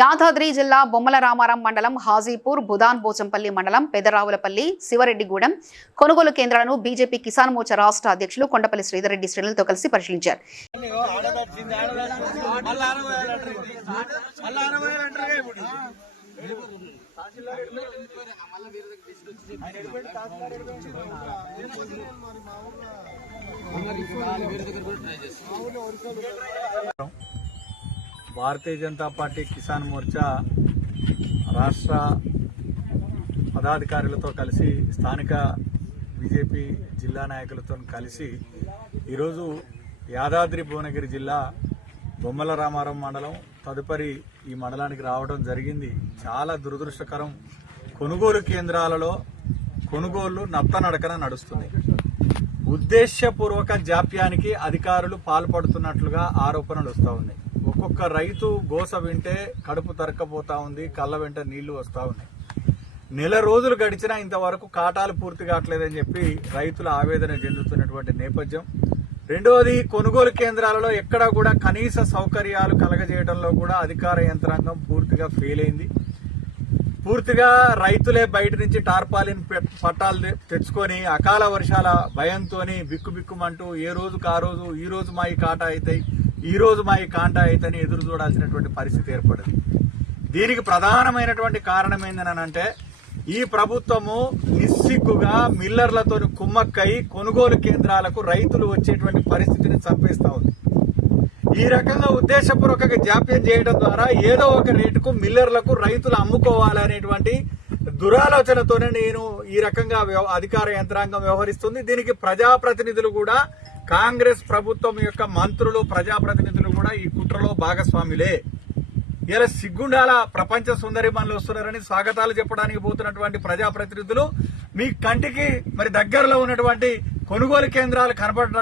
యాదాద్రి జిల్లా బొమ్మల రామారం మండలం హాజీపూర్ బుదాన్ బోచంపల్లి మండలం పెదరావులపల్లి శివరెడ్డిగూడెం కొనుగోలు కేంద్రాలను బీజేపీ కిసాన్ మోర్చా రాష్ట్ర అధ్యక్షులు కొండపల్లి శ్రీధర్ రెడ్డి శ్రేణులతో కలిసి పరిశీలించారు. భారతీయ జనతా పార్టీ కిసాన్ మోర్చా రాష్ట్ర పదాధికారులతో కలిసి స్థానిక బీజేపీ జిల్లా నాయకులతో కలిసి ఈరోజు యాదాద్రి భువనగిరి జిల్లా బొమ్మల రామారం మండలం తదుపరి ఈ మండలానికి రావడం జరిగింది. చాలా దురదృష్టకరం. కొనుగోలు కేంద్రాలలో కొనుగోళ్లు నత్తనడకన నడుస్తుంది. ఉద్దేశపూర్వక జాప్యానికి అధికారులు పాల్పడుతున్నట్లుగా ఆరోపణలు వస్తూ ఉన్నాయి. ఒక్కొక్క రైతు గోస వింటే కడుపు తరక్కపోతా ఉంది, కళ్ళ వెంట నీళ్లు వస్తూ ఉన్నాయి. నెల రోజులు గడిచినా ఇంతవరకు కాటాలు పూర్తి కావట్లేదని చెప్పి రైతులు ఆవేదన చెందుతున్నటువంటి నేపథ్యం. రెండవది, కొనుగోలు కేంద్రాలలో ఎక్కడా కూడా కనీస సౌకర్యాలు కలగజేయడంలో కూడా అధికార యంత్రాంగం పూర్తిగా ఫెయిల్ అయింది. పూర్తిగా రైతులే బయట నుంచి టార్పాలిన్ పట్టాలు తెచ్చుకొని అకాల వర్షాల భయంతోని బిక్కుబిక్కుమంటూ ఏ రోజుకు ఆ రోజు ఈ రోజు మా ఈ కాటా అవుతాయి, ఈ రోజు మా ఈ కాంటా అయితేనే ఎదురు చూడాల్సినటువంటి పరిస్థితి ఏర్పడింది. దీనికి ప్రధానమైనటువంటి కారణం ఏంటనంటే ఈ ప్రభుత్వము నిస్సిగ్గుగా మిల్లర్లతో కుమ్మక్కై కొనుగోలు కేంద్రాలకు రైతులు వచ్చేటువంటి పరిస్థితిని చంపేస్తా ఉంది. ఈ రకంగా ఉద్దేశపూర్వకంగా జాప్యం చేయడం ద్వారా ఏదో ఒక రేటుకు మిల్లర్లకు రైతులు అమ్ముకోవాలనేటువంటి దురాలోచనతోనే నేను ఈ రకంగా అధికార యంత్రాంగం వ్యవహరిస్తుంది. దీనికి ప్రజాప్రతినిధులు కూడా, కాంగ్రెస్ ప్రభుత్వం యొక్క మంత్రులు, ప్రజాప్రతినిధులు కూడా ఈ కుట్రలో భాగస్వాములే. ఇలా సిగ్గుండాల ప్రపంచ సుందరిమణులు వస్తున్నారని స్వాగతాలు చెప్పడానికి పోతున్నటువంటి ప్రజాప్రతినిధులు మీ కంటికి మరి దగ్గరలో ఉన్నటువంటి కొనుగోలు కేంద్రాలు కనపడడం